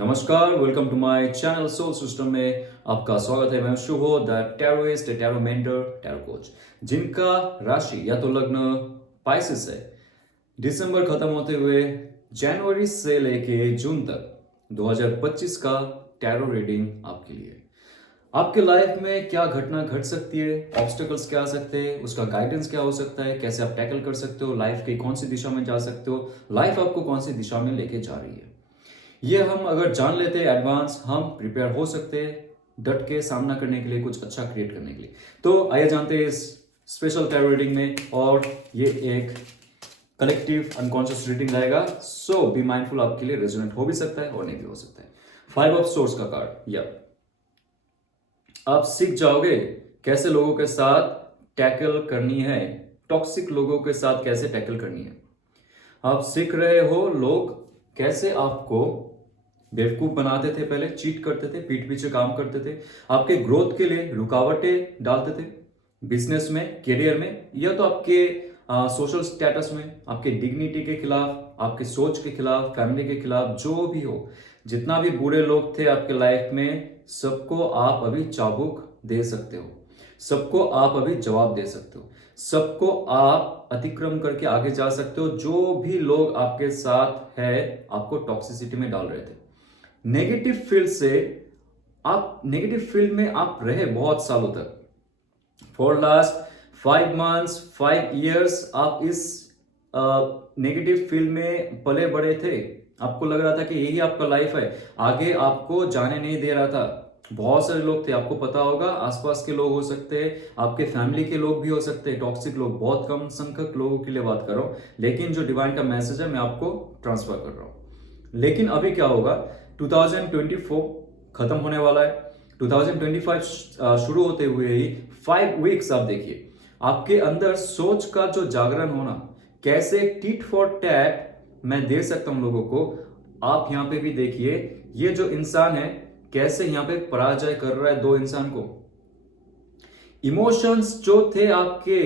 नमस्कार, welcome to my channel soul system में आपका स्वागत है। मैं Shubh the tarotist, tarot mentor, tarot coach, जिनका राशि या तो लग्न पाइसिस है। दिसंबर खत्म होते हुए जनवरी से लेके जून तक 2025 का टैरो रीडिंग आपके लिए। आपके लाइफ में क्या घटना घट सकती है, ऑब्स्टेकल्स क्या आ सकते हैं, उसका गाइडेंस क्या हो सकता है, कैसे आप टैकल कर सकते हो, लाइफ की कौन सी दिशा में जा सकते हो, लाइफ आपको कौन सी दिशा में लेके जा रही है, ये हम अगर जान लेते हैं एडवांस, हम प्रिपेयर हो सकते हैं डट के सामना करने के लिए, कुछ अच्छा क्रिएट करने के लिए। तो आइए जानते हैं इस स्पेशल टैरो रीडिंग में, और ये एक कलेक्टिव अनकॉन्शियस रीडिंग रहेगा। सो बी माइंडफुल, आपके लिए रेजोनेट हो भी सकता है और नहीं भी हो सकता है। 5 ऑफ सोर्स का कार्ड, या आप सीख जाओगे कैसे लोगों के साथ टैकल करनी है, टॉक्सिक लोगों के साथ कैसे टैकल करनी है। आप सीख रहे हो लोग कैसे आपको बेवकूफ बनाते थे, पहले चीट करते थे, पीठ पीछे काम करते थे, आपके ग्रोथ के लिए रुकावटें डालते थे, बिजनेस में, करियर में, या तो आपके सोशल स्टेटस में, आपके डिग्निटी के खिलाफ, आपके सोच के खिलाफ, फैमिली के खिलाफ, जो भी हो, जितना भी बुरे लोग थे आपके लाइफ में, सबको आप अभी चाबुक दे सकते हो, सबको आप अभी जवाब दे सकते हो, सबको आप अतिक्रम करके आगे जा सकते हो। जो भी लोग आपके साथ है आपको टॉक्सिसिटी में डाल रहे थे, नेगेटिव फील्ड से, आप नेगेटिव फील्ड में आप रहे बहुत सालों तक, फॉर लास्ट 5 मंथ्स 5 years आप इस नेगेटिव फील्ड में पले बड़े थे। आपको लग रहा था कि यही आपका लाइफ है, आगे आपको जाने नहीं दे रहा था। बहुत सारे लोग थे, आपको पता होगा, आसपास के लोग हो सकते हैं, आपके फैमिली के लोग भी हो सकते हैं, टॉक्सिक लोग, बहुत कम संख्यक लोगों के लिए बात कर रहा हूं, लेकिन जो डिवाइन का मैसेज है मैं आपको ट्रांसफर कर रहा हूं। लेकिन अभी क्या होगा, 2024 खत्म होने वाला है, 2025 शुरू होते हुए ही 5 वीक्स आप देखिए, आपके अंदर सोच का जो जागरण होना, कैसे टीट फॉर टैट मैं दे सकता हूं लोगों को। आप यहां पे भी देखिए, ये जो इंसान है कैसे यहां पे पराजय कर रहा है दो इंसान को। इमोशंस जो थे आपके,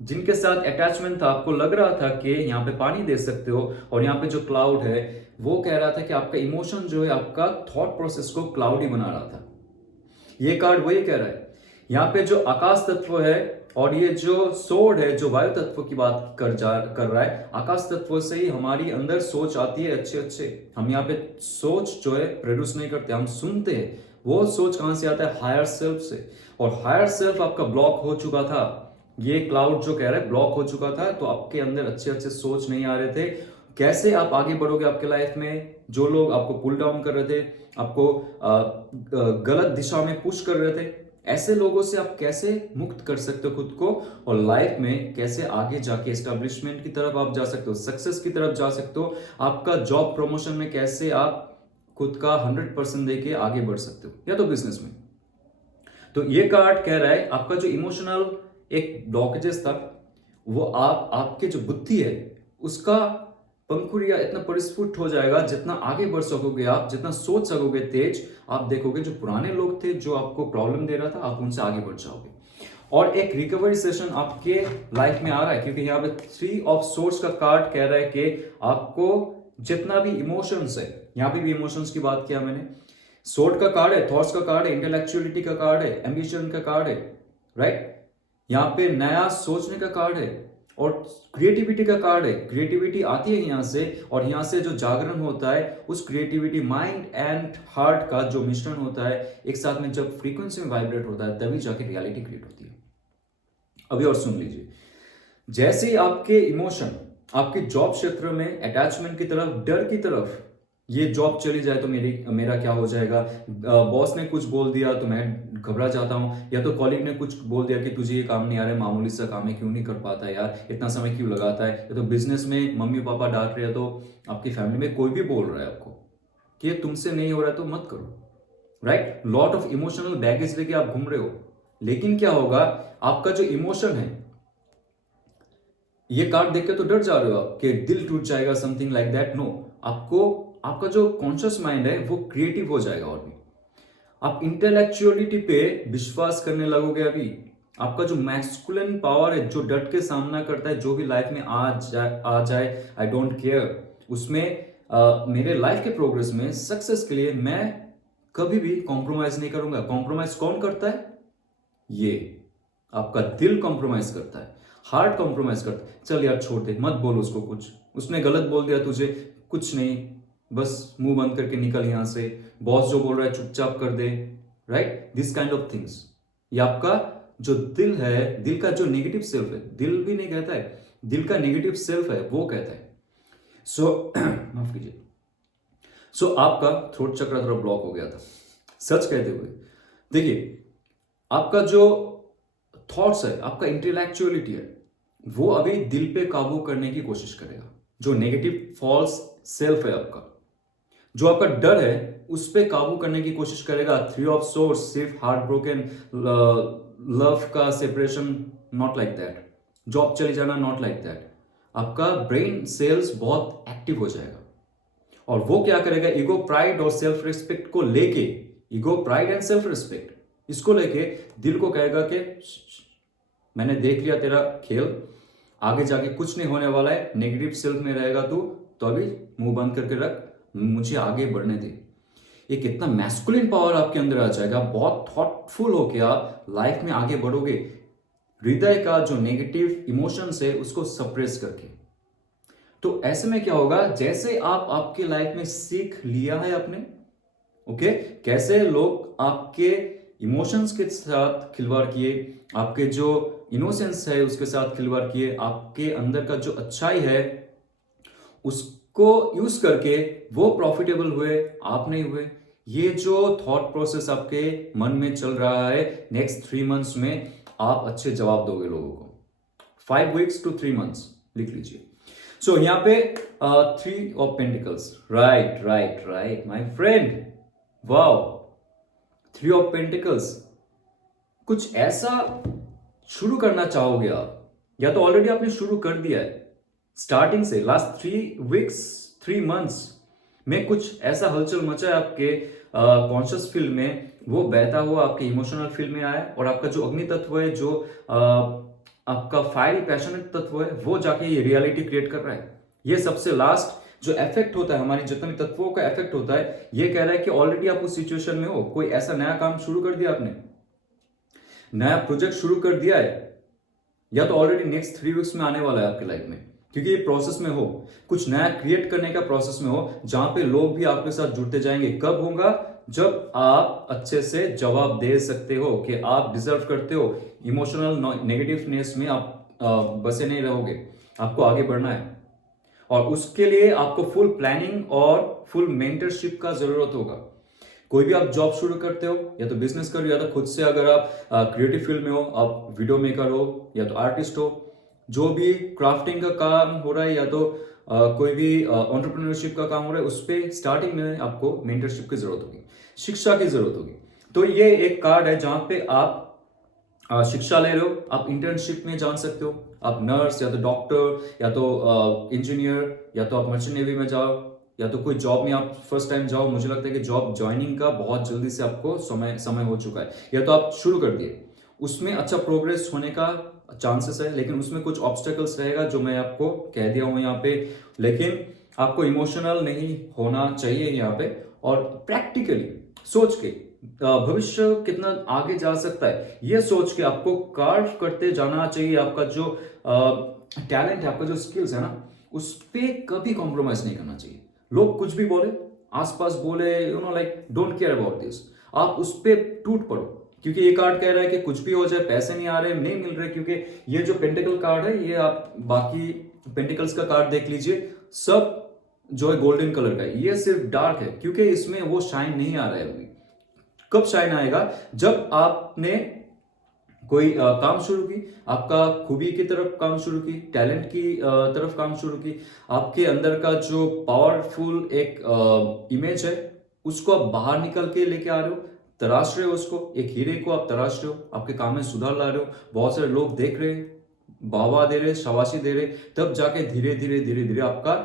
जिनके साथ अटैचमेंट था, आपको लग रहा था कि यहां पे पानी दे सकते हो, और यहां पे जो क्लाउड है वो कह रहा था कि आपका इमोशन जो है आपका थॉट प्रोसेस को क्लाउडी बना रहा था। ये कार्ड वही कह रहा है। यहाँ पे जो आकाश तत्व है और ये जो सोड है जो वायु तत्व की बात कर रहा है, आकाश तत्व से ही हमारी अंदर सोच आती है अच्छे अच्छे। हम यहाँ पे सोच जो है प्रोड्यूस नहीं करते, हम सुनते हैं। वो सोच कहां से आता है? हायर सेल्फ से। और हायर सेल्फ आपका ब्लॉक हो चुका था, ये क्लाउड जो कह रहा है ब्लॉक हो चुका था, तो आपके अंदर अच्छे अच्छे सोच नहीं आ रहे थे। कैसे आप आगे बढ़ोगे आपके लाइफ में? जो लोग आपको पुल डाउन कर रहे थे, आपको गलत दिशा में पुश कर रहे थे, ऐसे लोगों से आप कैसे मुक्त कर सकते हो खुद को, और लाइफ में कैसे आगे जाके एस्टेब्लिशमेंट की तरफ आप जा सकते हो, सक्सेस की तरफ जा सकते हो। आपका जॉब प्रमोशन में कैसे आप खुद का 100% देके आगे बढ़ सकते हो, या तो बिजनेस में। तो ये कार्ड कह रहा है आपका जो इमोशनल एक ब्लॉकेजेस था, वो आपके जो बुद्धि है उसका पंखुड़िया इतना परिस्फुट हो जाएगा, जितना आगे बढ़ सकोगे आप, जितना सोच सकोगे तेज, आप देखोगे जो पुराने लोग थे जो आपको प्रॉब्लम दे रहा था, आप उनसे आगे बढ़ जाओगे। और एक रिकवरी सेशन आपके लाइफ में आ रहा है, क्योंकि यहाँ पे 3 ऑफ सोर्स का कार्ड कह रहा है कि आपको जितना भी इमोशंस है, यहाँ पे भी इमोशंस की बात किया मैंने, सोर्ड का कार्ड है, थॉट्स का कार्ड है, इंटेलेक्चुअलिटी का कार्ड है, एम्बिशन का कार्ड है, राइट। यहाँ पे नया सोचने का कार्ड है, और क्रिएटिविटी का कार्ड है। क्रिएटिविटी आती है यहाँ से, और यहाँ से जो जागरण होता है, उस क्रिएटिविटी, माइंड एंड हार्ट का जो मिश्रण होता है एक साथ में, जब फ्रीक्वेंसी में वाइब्रेट होता है, तभी जाके रियलिटी क्रिएट होती है। अभी और सुन लीजिए, जैसे ही आपके इमोशन आपके जॉब क्षेत्र में अटैचमेंट की तरफ, डर की तरफ, ये जॉब चली जाए तो मेरा क्या हो जाएगा, बॉस ने कुछ बोल दिया तो मैं घबरा जाता हूं, या तो कॉलीग ने कुछ बोल दिया कि तुझे ये काम नहीं आ रहा है, मामूली सा काम है, क्यों नहीं कर पाता यार, इतना समय क्यों लगाता है, या तो बिजनेस में मम्मी पापा डांट रहे हैं, तो आपकी फैमिली में कोई भी बोल रहा है आपको कि ये तुमसे नहीं हो रहा है तो मत करो, right. Lot of emotional baggage लेके आप घूम रहे हो। लेकिन क्या होगा, आपका जो इमोशन है, ये कार्ड देख के तो डर जा रहे हो आप कि दिल टूट जाएगा, समथिंग लाइक दैट। नो, आपको आपका जो कॉन्शियस माइंड है वो क्रिएटिव हो जाएगा, और भी आप इंटेलेक्चुअलिटी पे विश्वास करने लगोगे। अभी आपका जो मैस्कुलिन पावर है, जो डट के सामना करता है, जो भी लाइफ में आ जाए आई डोंट केयर, उसमें मेरे लाइफ के प्रोग्रेस में, सक्सेस के लिए मैं कभी भी कॉम्प्रोमाइज नहीं करूंगा। कॉम्प्रोमाइज कौन करता है? ये आपका दिल कॉम्प्रोमाइज करता है, हार्ट कॉम्प्रोमाइज करता है। चल यार छोड़ दे, मत बोल उसको कुछ, उसने गलत बोल दिया तुझे, कुछ नहीं, बस मुंह बंद करके निकल यहां से, बॉस जो बोल रहा है चुपचाप कर दे, right? This kind of things. ये आपका जो दिल है, दिल का जो नेगेटिव सेल्फ है, दिल भी नहीं कहता है, दिल का नेगेटिव सेल्फ है वो कहता है। सो माफ कीजिए। सो आपका थ्रोट चक्र थोड़ा ब्लॉक हो गया था, सच कहते हुए। देखिए, आपका जो थॉट्स है, आपका इंटेलेक्चुअलिटी है, वो अभी दिल पे काबू करने की कोशिश करेगा। जो नेगेटिव फॉल्स सेल्फ है आपका, जो आपका डर है, उस पे काबू करने की कोशिश करेगा। थ्री ऑफ सोर्स, सिर्फ हार्ट ब्रोकन, लव का separation, not like that. Job चले जाना, नॉट लाइक दैट। आपका ब्रेन सेल्स बहुत एक्टिव हो जाएगा और वो क्या करेगा, ईगो, प्राइड और सेल्फ रिस्पेक्ट को लेके, ego, pride and self respect, इसको लेके दिल को कहेगा कि मैंने देख लिया तेरा खेल, आगे जाके कुछ नहीं होने वाला है, नेगेटिव सेल्फ में रहेगा तू, तो अभी मुंह बंद करके रख, मुझे आगे बढ़ने दे। एक इतना मैस्कुलिन पावर आपके अंदर आ जाएगा, बहुत थॉटफुल होके आप लाइफ में आगे बढ़ोगे, हृदय का जो नेगेटिव इमोशंस है उसको सप्रेस करके। तो ऐसे में क्या होगा, जैसे आप आपके लाइफ में सीख लिया है आपने, ओके, कैसे लोग आपके इमोशंस के साथ खिलवाड़ किए, आपके जो इनोसेंस है उसके साथ खिलवाड़ किए, आपके अंदर का जो अच्छाई है उसको यूज करके वो प्रॉफिटेबल हुए, आप नहीं हुए। ये जो थॉट प्रोसेस आपके मन में चल रहा है, नेक्स्ट 3 मंथ्स में आप अच्छे जवाब दोगे लोगों को। 5 weeks to 3 months लिख लीजिए। सो यहां पे 3 of Pentacles, right right right my friend, wow, 3 of Pentacles। कुछ ऐसा शुरू करना चाहोगे आप, या तो ऑलरेडी आपने शुरू कर दिया है स्टार्टिंग से, लास्ट 3 weeks 3 months में कुछ ऐसा हलचल मचा है आपके कॉन्शियस फील्ड में, वो बहता हुआ आपके इमोशनल फील्ड में आया, और आपका जो अग्नि तत्व है, जो आपका फायरी पैशनेट तत्व है, वो जाके ये रियलिटी क्रिएट कर रहा है। ये सबसे लास्ट जो इफेक्ट होता है, हमारी जितने तत्वों का इफेक्ट होता है, ये कह रहा है कि ऑलरेडी आप उस सिचुएशन में हो, कोई ऐसा नया काम शुरू कर दिया आपने, नया प्रोजेक्ट शुरू कर दिया है, या तो ऑलरेडी नेक्स्ट 3 weeks में आने वाला है आपके लाइफ में, क्योंकि ये प्रोसेस में हो, कुछ नया क्रिएट करने का प्रोसेस में हो, जहां पे लोग भी आपके साथ जुड़ते जाएंगे। कब होगा? जब आप अच्छे से जवाब दे सकते हो कि आप डिजर्व करते हो, इमोशनल नेगेटिवनेस में आप बसे नहीं रहोगे, आपको आगे बढ़ना है, और उसके लिए आपको फुल प्लानिंग और फुल मेंटरशिप का जरूरत होगा। कोई भी आप जॉब शुरू करते हो, या तो बिजनेस कर रहे हो, या तो खुद से, अगर आप क्रिएटिव फील्ड में हो, आप वीडियो मेकर हो या तो आर्टिस्ट हो, जो भी क्राफ्टिंग का काम हो रहा है, या तो कोई भी एंटरप्रेन्योरशिप का काम हो रहा है, उस पर स्टार्टिंग में आपको मेंटरशिप की जरूरत होगी, शिक्षा की जरूरत होगी। तो ये एक कार्ड है जहां पे आप शिक्षा ले रहे हो, आप इंटर्नशिप में जान सकते हो, आप नर्स या तो डॉक्टर या तो इंजीनियर, या तो आप मर्चेंट नेवी में जाओ, या तो कोई जॉब में आप फर्स्ट टाइम जाओ। मुझे लगता है कि जॉब ज्वाइनिंग का बहुत जल्दी से आपको समय हो चुका है, या तो आप शुरू कर दिए, उसमें अच्छा प्रोग्रेस होने का चांसेस है, लेकिन उसमें कुछ ऑब्स्टेकल्स रहेगा जो मैं आपको कह दिया हूं यहाँ पे। लेकिन आपको इमोशनल नहीं होना चाहिए यहाँ पे, और प्रैक्टिकली सोच के भविष्य कितना आगे जा सकता है ये सोच के आपको कार्व करते जाना चाहिए। आपका जो टैलेंट है, आपका जो स्किल्स है ना, उस पे कभी कॉम्प्रोमाइज नहीं करना चाहिए। लोग कुछ भी बोले, आसपास बोले, like don't care about this, आप उस पे टूट पड़ो, क्योंकि ये कार्ड कह रहा है कि कुछ भी हो जाए, पैसे नहीं आ रहे, नहीं मिल रहे, क्योंकि ये जो पेंटिकल कार्ड है, ये आप बाकी पेंटिकल्स का कार्ड देख लीजिए, सब जो है गोल्डन कलर का है, ये सिर्फ डार्क है, क्योंकि इसमें वो शाइन नहीं आ रहा है अभी। कब शाइन आएगा? जब आपने कोई काम शुरू की, आपका खूबी की तरफ काम शुरू की, टैलेंट की तरफ काम शुरू की, आपके अंदर का जो पावरफुल एक इमेज है, उसको आप बाहर निकल के लेके आ रहे हो, तराश रहे हो उसको, एक हीरे को आप तराश रहे हो, आपके काम में सुधार ला रहे हो, बहुत सारे लोग देख रहे हैं, वाहवाही दे रहे, शाबाशी दे रहे, तब जाके धीरे धीरे धीरे धीरे आपका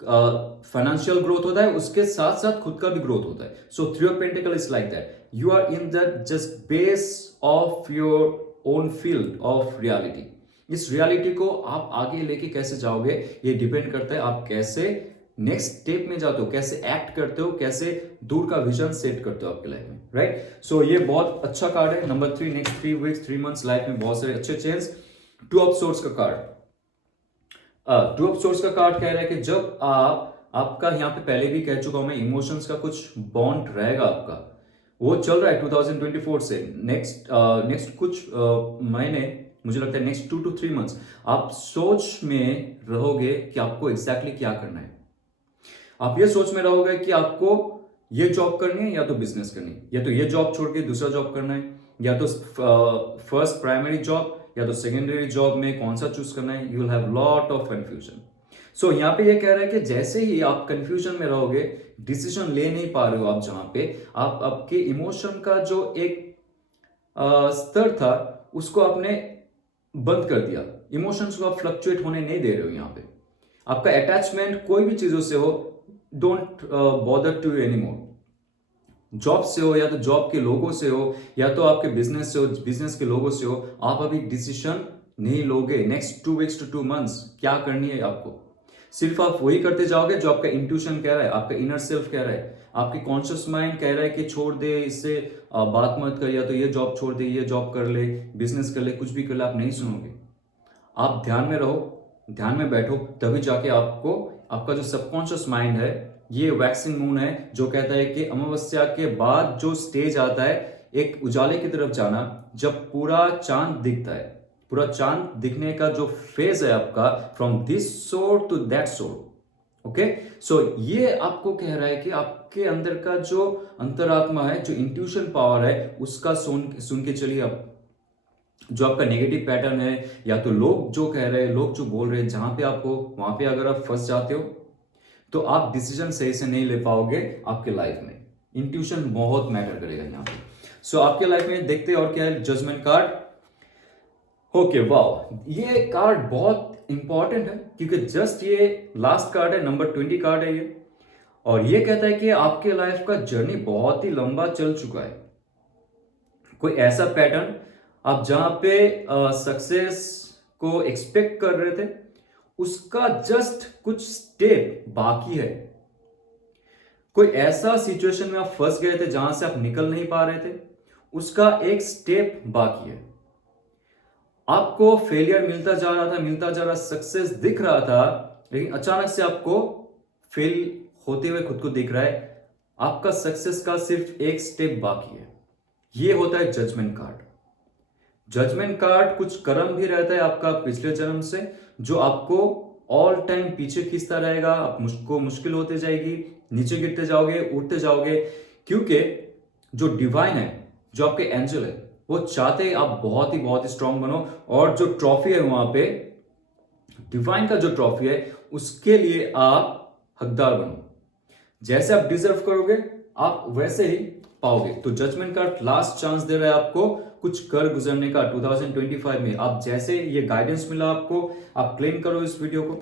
फाइनेंशियल ग्रोथ होता है, उसके साथ साथ खुद का भी ग्रोथ होता है। So three of pentacle is like that, you are in the just base of your own field of reality. इस रियलिटी को आप आगे लेके कैसे जाओगे, ये डिपेंड करता है आप कैसे नेक्स्ट स्टेप में जाते हो, कैसे एक्ट करते हो, कैसे दूर का विजन सेट करते हो आपकी लाइफ में, राइट? सो ये बहुत अच्छा कार्ड है। Number 3, next 3 weeks 3 months life में बहुत सारे अच्छे चेंज। टू ऑफ सोर्स का कार्ड, टू ऑफ सोर्स का कार्ड कह रहा है कि जब आपका यहाँ पे पहले भी कह चुका हूं मैं, इमोशंस का कुछ बॉन्ड रहेगा आपका, वो चल रहा है 2024 से। नेक्स्ट कुछ महीने, मुझे लगता है नेक्स्ट 2 to 3 मंथ्स आप सोच में रहोगे कि आपको एग्जैक्टली क्या करना है। आप ये सोच में रहोगे कि आपको ये जॉब करनी है या तो बिजनेस करनी है, या तो ये जॉब छोड़ के दूसरा जॉब करना है, या तो फर्स्ट प्राइमरी जॉब या तो सेकेंडरी जॉब में कौन सा चूज करना है। You will have lot of confusion. So यहाँ पे ये कह रहा है कि जैसे ही आप कंफ्यूजन में रहोगे, डिसीजन ले नहीं पा रहे हो आप, जहां पे आप आपके इमोशन का जो एक स्तर था उसको आपने बंद कर दिया, इमोशंस को आप फ्लक्चुएट होने नहीं दे रहे हो। यहाँ पे आपका अटैचमेंट कोई भी चीजों से हो, don't bother to you anymore. Job से हो या तो जॉब के लोगों से हो, या तो आपके बिजनेस से हो, बिजनेस के लोगों से हो, आप अभी डिसीजन नहीं लोगे। नेक्स्ट 2 वीक्स to 2 मंथ्स क्या करनी है आपको, सिर्फ आप वही करते जाओगे जो आपका इंट्यूशन कह रहा है, आपका इनर सेल्फ कह रहा है, आपकी कॉन्शियस माइंड कह रहा है कि छोड़ दे, इससे बात मत कर, या तो ये जॉब छोड़ दे, ये जॉब कर ले, बिजनेस कर ले, कुछ भी कर ले, आप नहीं सुनोगे। आप ध्यान में रहो, ध्यान में बैठो, तभी जाके आपको आपका जो सबकॉन्शियस माइंड है, ये वैक्सिंग मून है जो कहता है कि अमावस्या के बाद जो स्टेज आता है एक उजाले की तरफ जाना, जब पूरा चांद दिखता है, पूरा चांद दिखने का जो फेज है आपका, फ्रॉम दिस सोर टू दैट सोर। ओके, सो ये आपको कह रहा है कि आपके अंदर का जो अंतरात्मा है, जो इंट्यूशन पावर है, उसका सुन के चलिए। आप जो आपका नेगेटिव पैटर्न है, या तो लोग जो कह रहे हैं, लोग जो बोल रहे हैं, जहां पे आपको, वहां पे अगर आप फंस जाते हो तो आप डिसीजन सही से नहीं ले पाओगे आपके लाइफ में। इंट्यूशन बहुत मैटर करेगा यहाँ पे। सो आपके लाइफ में देखते हैं और क्या है, जजमेंट कार्ड। ओके, वाओ, ये कार्ड बहुत इंपॉर्टेंट है क्योंकि जस्ट ये लास्ट कार्ड है, नंबर 20 कार्ड है ये, और ये कहता है कि आपके लाइफ का जर्नी बहुत ही लंबा चल चुका है। कोई ऐसा पैटर्न आप जहां पे सक्सेस को एक्सपेक्ट कर रहे थे, उसका जस्ट कुछ स्टेप बाकी है। कोई ऐसा सिचुएशन में आप फंस गए थे जहां से आप निकल नहीं पा रहे थे, उसका एक स्टेप बाकी है। आपको फेलियर मिलता जा रहा था, मिलता जा रहा, सक्सेस दिख रहा था, लेकिन अचानक से आपको फेल होते हुए खुद को दिख रहा है। आपका सक्सेस का सिर्फ एक स्टेप बाकी है। ये होता है जजमेंट कार्ड। जजमेंट कार्ड कुछ कर्म भी रहता है आपका पिछले जन्म से, जो आपको ऑल टाइम पीछे खींचता रहेगा। आपको मुश्किल होते जाएगी, नीचे गिरते जाओगे, उठते जाओगे, क्योंकि जो डिवाइन है, जो आपके एंजल है, वो चाहते हैं आप बहुत ही स्ट्रांग बनो, और जो ट्रॉफी है वहां पे, डिवाइन का जो ट्रॉफी है, उसके लिए आप हकदार बनो। जैसे आप डिजर्व करोगे, आप वैसे ही पाओगे। तो जजमेंट कार्ड लास्ट चांस दे रहा है आपको कुछ कर गुजरने का 2025 में। आप जैसे ये गाइडेंस मिला आपको, आप क्लेम करो इस वीडियो को,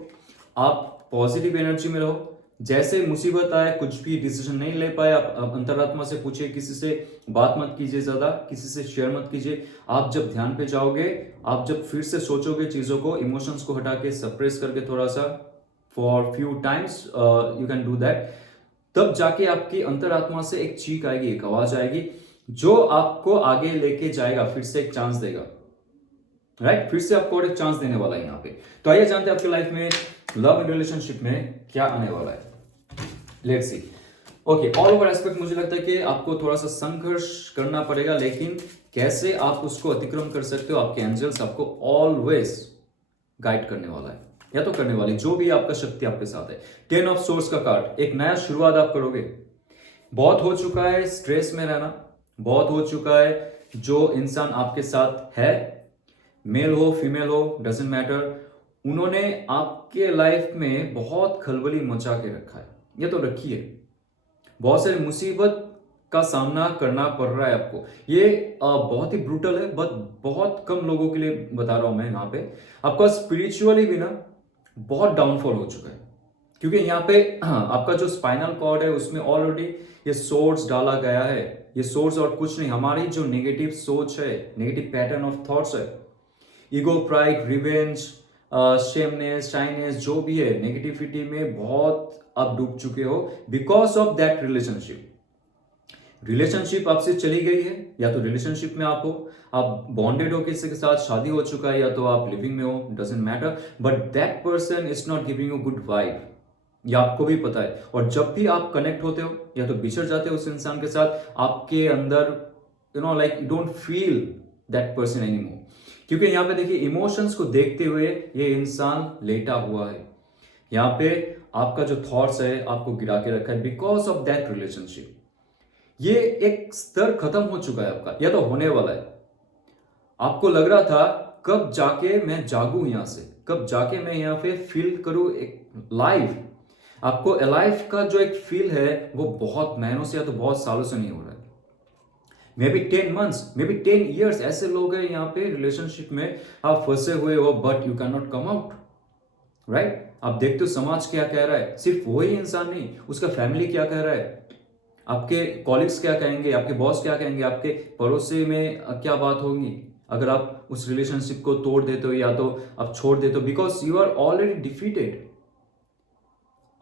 आप पॉजिटिव एनर्जी में रहो। जैसे मुसीबत आए, कुछ भी डिसीजन नहीं ले पाए, आप अंतरात्मा से पूछिए, किसी से बात मत कीजिए, ज्यादा किसी से शेयर मत कीजिए। आप जब ध्यान पे जाओगे, आप जब फिर से सोचोगे चीजों को, इमोशंस को हटा के, सप्रेस करके थोड़ा सा, for few times you can do that, तब जाके आपकी अंतरात्मा से एक चीख आएगी, एक आवाज आएगी, जो आपको आगे लेके जाएगा, फिर से एक चांस देगा। राइट, फिर से आपको एक चांस देने वाला है यहाँ पे। तो आइए जानते हैं आपकी लाइफ में लव एंड रिलेशनशिप में क्या आने वाला है। Let's see. Okay, all over aspect मुझे लगता है कि आपको थोड़ा सा संघर्ष करना पड़ेगा, लेकिन कैसे आप उसको अतिक्रम कर सकते हो, आपके एंजल्स आपको ऑलवेज गाइड करने वाला है, या तो करने वाली, जो भी आपका शक्ति आपके साथ है। 10 ऑफ सोर्स का कार्ड, एक नया शुरुआत आप करोगे। बहुत हो चुका है स्ट्रेस में रहना, बहुत हो चुका है जो इंसान आपके साथ है, मेल हो फीमेल हो, डजेंट मैटर, उन्होंने आपके लाइफ में बहुत खलबली मचा के रखा है, ये तो रखी है। बहुत सारी मुसीबत का सामना करना पड़ रहा है आपको। ये बहुत ही ब्रूटल है, बट बहुत कम लोगों के लिए बता रहा हूं मैं यहाँ पे। आपका स्पिरिचुअली भी ना बहुत डाउनफॉल हो चुका है, क्योंकि यहाँ पे आपका जो स्पाइनल कॉर्ड है, उसमें ऑलरेडी ये सोर्स डाला गया है। ये सोर्स और कुछ नहीं, हमारी जो नेगेटिव सोच है, नेगेटिव पैटर्न ऑफ थॉट्स है, ईगो, प्राइड, रिवेंज, शेमनेस, शाइनेस, जो भी है नेगेटिविटी में बहुत आप डूब चुके हो because of that relationship. Relationship आपसे चली गई है, या तो रिलेशनशिप में आप हो, आप बॉन्डेड हो किसी के साथ, शादी हो चुका है, या तो आप लिविंग में हो, doesn't matter, but that person is not giving you good vibe, ये आपको भी पता है। और जब भी आप कनेक्ट होते हो या तो बिछड़ जाते हो उस इंसान के साथ, आपके अंदर like you don't feel that person anymore, क्योंकि यहाँ पे देखिए इमोशंस को देखते हुए ये इंसान लेटा हुआ है। यहाँ पे आपका जो थॉट्स है आपको गिरा के रखा है बिकॉज ऑफ दैट रिलेशनशिप। ये एक स्तर खत्म हो चुका है आपका, या तो होने वाला है। आपको लग रहा था कब जाके मैं जागू यहां से, कब जाके मैं यहाँ पे फील करूं एक लाइफ। आपको अलाइव का जो एक फील है वो बहुत महीनों से या तो बहुत सालों से नहीं हो रहा है। May be 10 months, may be 10 years ऐसे लोग हैं यहाँ पे रिलेशनशिप में आप फंसे हुए हो, but you can not come out, right. आप देखते हो समाज क्या कह रहा है, सिर्फ वही इंसान नहीं, उसका फैमिली क्या कह रहा है, आपके कॉलिग्स क्या कहेंगे, आपके बॉस क्या कहेंगे, आपके पड़ोसी में क्या बात होगी अगर आप उस रिलेशनशिप को तोड़ देते हो या तो आप छोड़ देते हो, because you are already defeated.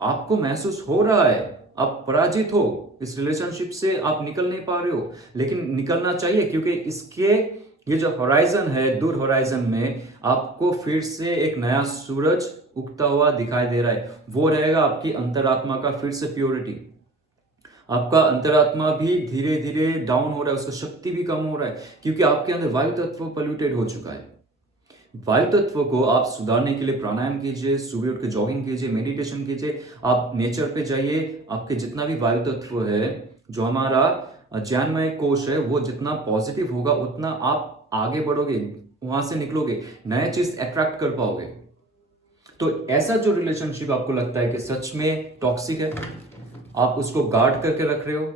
आपको महसूस हो रहा है आप पराजित हो, इस रिलेशनशिप से आप निकल नहीं पा रहे हो, लेकिन निकलना चाहिए, क्योंकि इसके ये जो होराइजन है, दूर होराइजन में आपको फिर से एक नया सूरज उगता हुआ दिखाई दे रहा है। वो रहेगा आपकी अंतरात्मा का फिर से प्योरिटी। आपका अंतरात्मा भी धीरे धीरे डाउन हो रहा है, उसका शक्ति भी कम हो रहा है, क्योंकि आपके अंदर वायु तत्व पोल्यूटेड हो चुका है। वायु तत्व को आप सुधारने के लिए प्राणायाम कीजिए, सुबह उठ के जॉगिंग कीजिए, मेडिटेशन कीजिए, आप नेचर पे जाइए। आपके जितना भी वायु तत्व है, जो हमारा ज्ञानमय कोश है, वो जितना पॉजिटिव होगा उतना आप आगे बढ़ोगे, वहां से निकलोगे, नया चीज अट्रैक्ट कर पाओगे। तो ऐसा जो रिलेशनशिप आपको लगता है कि सच में टॉक्सिक है, आप उसको गार्ड करके रख रहे हो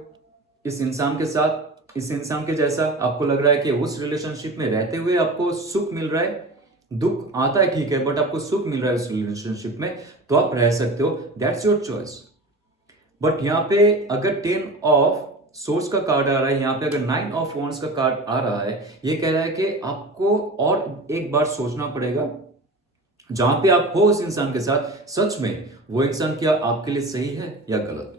इस इंसान के साथ, इस इंसान के जैसा आपको लग रहा है कि उस रिलेशनशिप में रहते हुए आपको सुख मिल रहा है, दुख आता है ठीक है, बट आपको सुख मिल रहा है उस रिलेशनशिप में, तो आप रह सकते हो, दैट्स योर चॉइस। बट यहाँ पे अगर 10 ऑफ सोर्स का कार्ड आ रहा है, यहाँ पे अगर 9 ऑफ वॉन्ड्स का कार्ड आ रहा है, ये कह रहा है कि आपको और एक बार सोचना पड़ेगा जहां पे आप हो उस इंसान के साथ, सच में वो इंसान क्या आपके लिए सही है या गलत।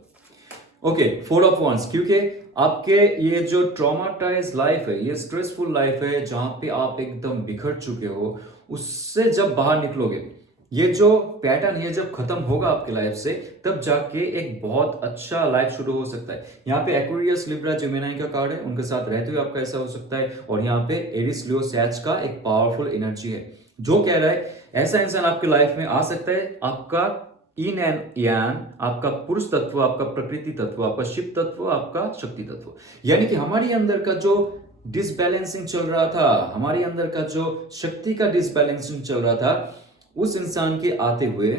ओके, 4 ऑफ वॉन्ड्स, क्योंकि आपके ये जो ट्रॉमाटाइज लाइफ है, ये स्ट्रेसफुल लाइफ है जहां पे आप एकदम बिखर चुके हो, उससे जब बाहर निकलोगे, ये जो पैटर्न ये जब खत्म होगा आपकी लाइफ से, तब जाके एक बहुत अच्छा लाइफ शुरू हो सकता है। यहाँ पे एक्वेरियस, लिब्रा, जेमिनी का कार्ड है, उनके साथ रहते हुए आपका ऐसा हो सकता है। और यहाँ पे एरिस, लियो, सैज का एक पावरफुल एनर्जी है जो कह रहा है ऐसा इंसान आपकी लाइफ में आ सकता है, आपका इन एंड यान, आपका पुरुष तत्व, आपका प्रकृति तत्व, आपका शिव तत्व, आपका शक्ति तत्व। यानी कि हमारे अंदर का जो डिसबैलेंसिंग चल रहा था, हमारे अंदर का जो शक्ति का डिसबैलेंसिंग चल रहा था, उस इंसान के आते हुए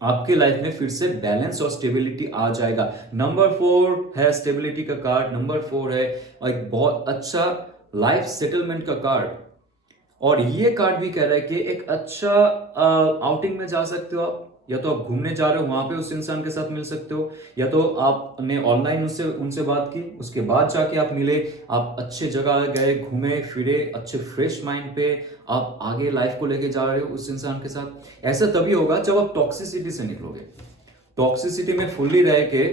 आपके लाइफ में फिर से बैलेंस और स्टेबिलिटी आ जाएगा। नंबर 4 है स्टेबिलिटी का कार्ड, नंबर 4 है एक बहुत अच्छा लाइफ सेटलमेंट का कार्ड। और ये कार्ड भी कह रहा है कि एक अच्छा आउटिंग में जा सकते हो आप, या तो आप घूमने जा रहे हो वहां पे उस इंसान के साथ मिल सकते हो, या तो आपने ऑनलाइन उनसे बात की, उसके बाद जाके आप मिले, आप अच्छे जगह गए, घूमे फिरे, अच्छे फ्रेश माइंड पे आप आगे लाइफ को लेके जा रहे हो उस इंसान के साथ। ऐसा तभी होगा जब आप टॉक्सिसिटी से निकलोगे। टॉक्सिसिटी में फुल्ली रह के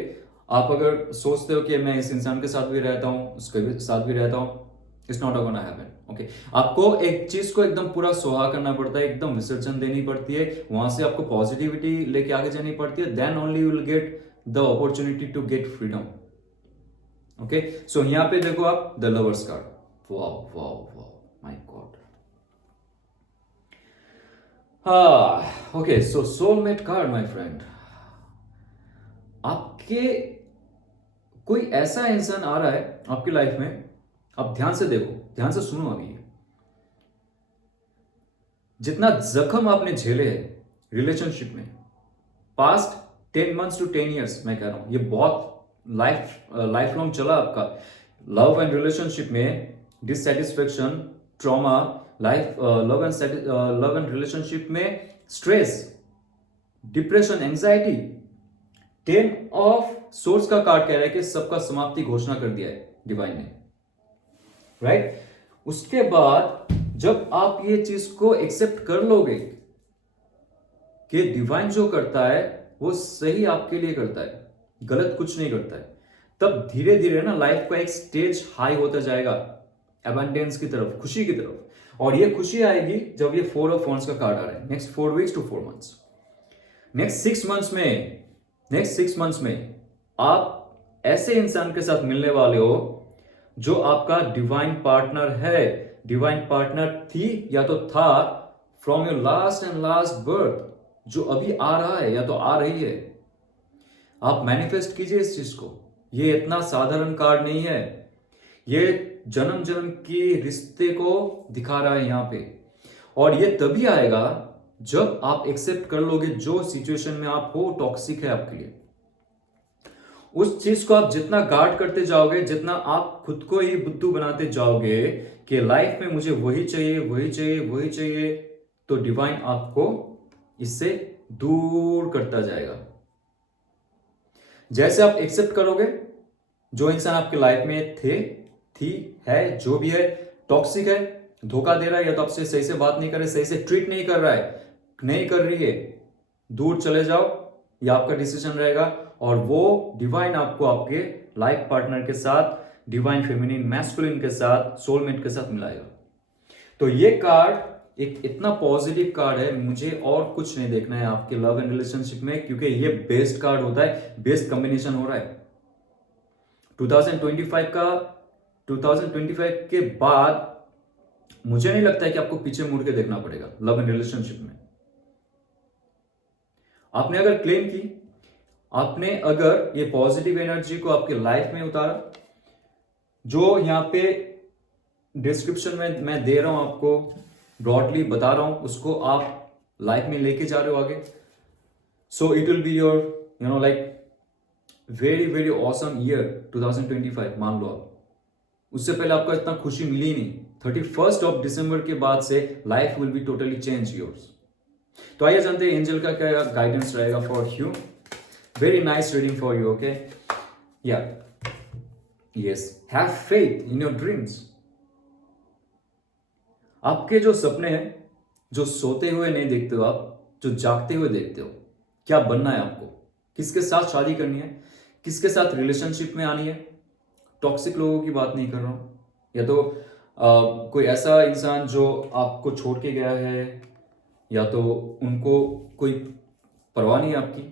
आप अगर सोचते हो कि मैं इस इंसान के साथ भी रहता हूँ, उसके साथ भी रहता हूँ, it's not gonna happen. Okay, आपको एक चीज को एकदम पूरा सुहा करना पड़ता है, एकदम विसर्जन देनी पड़ती है, वहां से आपको पॉजिटिविटी लेके आगे जानी पड़ती है, then only you will get the opportunity to get freedom. Okay, so यहां पे देखो आप the lovers card, wow wow wow, my God. हाँ, okay, so soulmate card my friend, आपके कोई ऐसा इंसान आ रहा है आपकी लाइफ में, आप ध्यान से देखो, ध्यान से सुनो। अभी जितना जख्म आपने झेले हैं रिलेशनशिप में, पास्ट 10 months to 10 years, मैं कह रहा हूं, ये बहुत लाइफ लॉन्ग चला आपका लव एंड रिलेशनशिप में, dissatisfaction, trauma, love and relationship में stress, depression, anxiety. 10 of swords का कार्ड कह रहा है कि सबका समाप्ति घोषणा कर दिया है डिवाइन ने, राइट। उसके बाद जब आप ये चीज को एक्सेप्ट कर लोगे कि डिवाइन जो करता है वो सही आपके लिए करता है, गलत कुछ नहीं करता है। तब धीरे धीरे ना लाइफ का एक स्टेज हाई होता जाएगा एबंडेंस की तरफ, खुशी की तरफ। और ये खुशी आएगी जब ये 4 ऑफ wands का कार्ड आ रहा है। Next 4 weeks to 4 months, next 6 months में आप ऐसे इंसान के साथ मिलने वाले हो जो आपका डिवाइन पार्टनर है, डिवाइन पार्टनर थी या तो था from your last and last birth, जो अभी आ रहा है या तो आ रही है। आप मैनिफेस्ट कीजिए इस चीज को। ये इतना साधारण कार्ड नहीं है, ये जन्म जन्म के रिश्ते को दिखा रहा है यहां पे। और ये तभी आएगा जब आप एक्सेप्ट कर लोगे जो सिचुएशन में आप हो टॉक्सिक है आपके लिए। उस चीज को आप जितना गार्ड करते जाओगे, जितना आप खुद को ही बुद्धू बनाते जाओगे कि लाइफ में मुझे वही चाहिए वही चाहिए वही चाहिए, तो डिवाइन आपको इससे दूर करता जाएगा। जैसे आप एक्सेप्ट करोगे जो इंसान आपके लाइफ में थे, थी, है, जो भी है, टॉक्सिक है, धोखा दे रहा है या तो आपसे सही से बात नहीं कर रहा है, सही से ट्रीट नहीं कर रहा है, नहीं कर रही है, दूर चले जाओ, यह आपका डिसीजन रहेगा। और वो डिवाइन आपको आपके लाइफ पार्टनर के साथ, डिवाइन फेमिनिन मैस्कुलिन के साथ, सोलमेट के साथ मिलाएगा। तो ये कार्ड एक इतना पॉजिटिव कार्ड है, मुझे और कुछ नहीं देखना है आपके लव एंड रिलेशनशिप में, क्योंकि ये बेस्ट कार्ड होता है, बेस्ट कॉम्बिनेशन हो रहा है 2025 के बाद। मुझे नहीं लगता है कि आपको पीछे मुड़ के देखना पड़ेगा लव एंड रिलेशनशिप में। आपने अगर क्लेम की, आपने अगर ये पॉजिटिव एनर्जी को आपके लाइफ में उतारा, जो यहां पे डिस्क्रिप्शन में मैं दे रहा हूं आपको, ब्रॉडली बता रहा हूं, उसको आप लाइफ में लेके जा रहे हो आगे। So it will be your like very very awesome year 2025 मान लो आप। उससे पहले आपको इतना खुशी मिली नहीं। 31 ऑफ दिसंबर के बाद से life will be totally change yours. तो आइए जानते हैं एंजल का क्या गाइडेंस रहेगा for you. Very nice reading for you, okay. या yes, have faith in your dreams. आपके जो सपने हैं, जो सोते हुए नहीं देखते हो आप, जो जागते हुए देखते हो, क्या बनना है आपको, किसके साथ शादी करनी है, किसके साथ रिलेशनशिप में आनी है। टॉक्सिक लोगों की बात नहीं कर रहा हूं, या तो कोई ऐसा इंसान जो आपको छोड़ के गया है, या तो उनको कोई परवाह नहीं आपकी।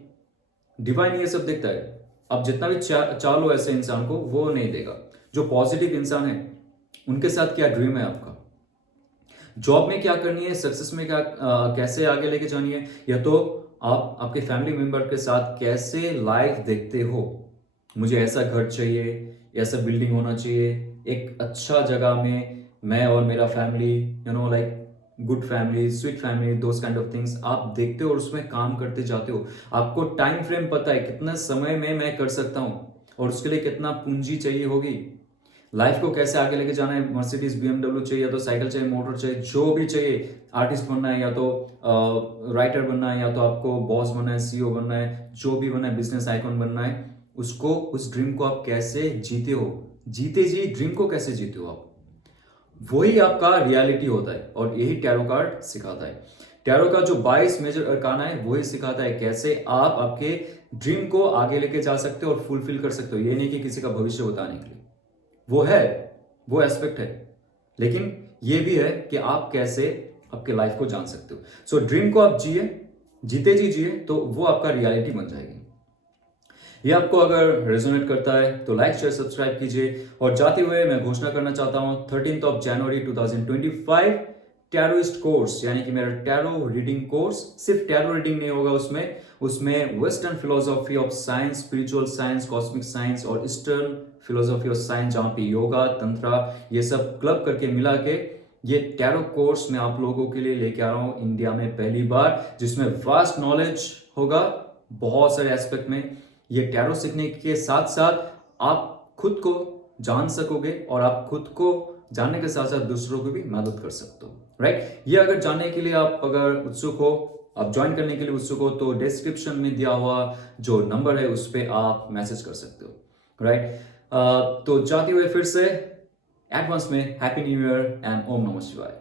डिवाइन ये सब देखता है। आप जितना भी चाह लो ऐसे इंसान को, वो नहीं देगा। जो पॉजिटिव इंसान है उनके साथ क्या ड्रीम है आपका, जॉब में क्या करनी है, सक्सेस में क्या कैसे आगे लेके जानी है, या तो आप आपके फैमिली मेंबर के साथ कैसे लाइफ देखते हो। मुझे ऐसा घर चाहिए, ऐसा बिल्डिंग होना चाहिए, एक अच्छा जगह में मैं और मेरा family, like good family, sweet family, those kind of things आप देखते हो और उसमें काम करते जाते हो। आपको टाइम फ्रेम पता है, कितना समय में मैं कर सकता हूं और उसके लिए कितना पूंजी चाहिए होगी। लाइफ को कैसे आगे लेके जाना है, मर्सिडीज BMW चाहिए, या तो साइकिल चाहिए, मोटर चाहिए, जो भी चाहिए। आर्टिस्ट बनना है, या तो राइटर बनना है, या तो आपको बॉस बनना है, CEO बनना है, जो भी बनना है, बिजनेस आइकॉन बनना है, उसको, उस ड्रीम को आप कैसे जीते हो, जीते जी ड्रीम को कैसे जीते हो आप, वही आपका रियलिटी होता है। और यही टैरो कार्ड सिखाता है। टैरो का जो 22 मेजर अरकाना है वही सिखाता है कैसे आप आपके ड्रीम को आगे लेके जा सकते हो और फुलफिल कर सकते हो। ये नहीं कि किसी का भविष्य बताने के लिए, वो है, वो एस्पेक्ट है, लेकिन ये भी है कि आप कैसे आपके लाइफ को जान सकते हो। सो ड्रीम को आप जिए, जीते जी जिए, तो वो आपका रियलिटी बन जाएगी। ये आपको अगर रेजोनेट करता है तो लाइक शेयर सब्सक्राइब कीजिए। और जाते हुए मैं घोषणा करना चाहता हूं 13 ऑफ जनवरी 2025 टैरोइस्ट कोर्स, यानी कि मेरा टैरो रीडिंग कोर्स। सिर्फ टैरो रीडिंग नहीं होगा उसमें western philosophy of science, spiritual science, cosmic science और ईस्टर्न फिलोसॉफी ऑफ साइंस, जहां पे योगा, तंत्रा, ये सब क्लब करके मिला के ये टैरो कोर्स मैं आप लोगों के लिए लेके आ रहा हूं इंडिया में पहली बार, जिसमें वास्ट नॉलेज होगा बहुत सारे एस्पेक्ट में। ये टैरो सीखने के साथ साथ आप खुद को जान सकोगे और आप खुद को जानने के साथ साथ दूसरों को भी मदद कर सकते हो, राइट। ये अगर जानने के लिए आप अगर उत्सुक हो, आप ज्वाइन करने के लिए उत्सुक हो, तो डिस्क्रिप्शन में दिया हुआ जो नंबर है उस पर आप मैसेज कर सकते हो, राइट। तो जाते हुए फिर से एडवांस में हैप्पी न्यू ईयर एंड ओम नमः शिवाय।